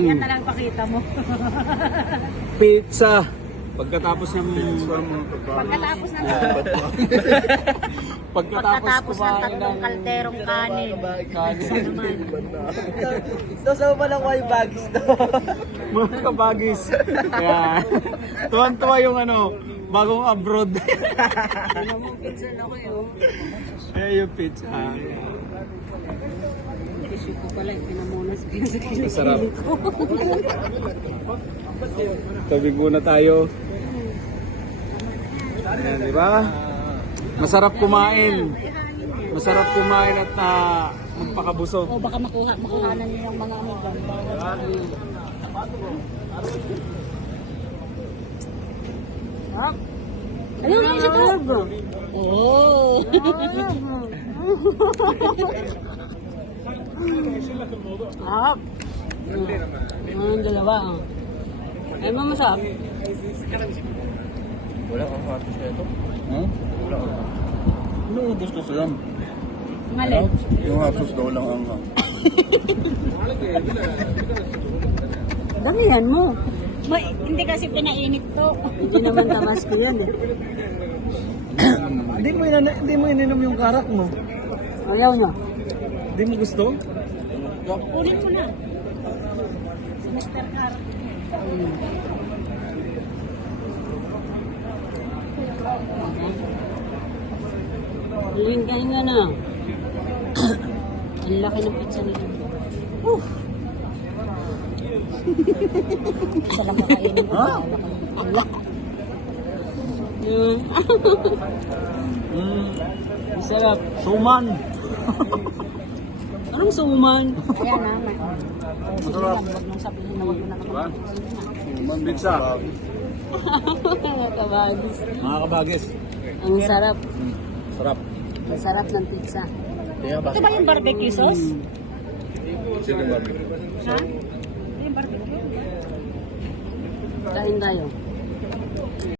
Yan. Yan na lang pakita mo. Pizza. Pagkatapos ng Pagkatapos ng pagkatapos ng tatlong kalderong kanin. Isa naman. Saan pa lang yung bags to? mga kabagis. Kaya tuwan-tuwa yung bagong abroad. Ayan yung pizza. Issue ko pala yung pinamunas ko sa Masarap. kilikili ko. Tubig muna tayo. Ayan, di ba? Masarap kumain. Masarap kumain at magpakabusog. O baka makuhanan niyo yung mga amigan. Ayun, isa to. Oh. Sarap. Ang dalawa. Ay, mamasarap. Wala kang hatos nito? Hmm? Wala kang. Ano yung gusto ko yan? Malin. Yung hatos daw lang ang Damihan mo. Hindi kasi pinainit to. Hindi naman tamas ko yan eh. Hindi mo ininom yung karak mo. Ayaw nyo. Hindi mo gusto? Kunin mo na. Si Mr. Car. Lingkain nga na. Ang laki ng pizza nila. Isa lang makainin ko. Ang laki. Masarap. Suman. Anong suman? Ayan naman. Sige Masarap. lang, huwag mong sabihin na huwag mo na naman. Pizza. Kabagis. Mga kabagis. Ang sarap. Sarap. Ang sarap ng pizza. Kaya ba? Ito ba yung barbecue sauce? Sige ba? Ha? Ito yung barbecue. Kain tayo.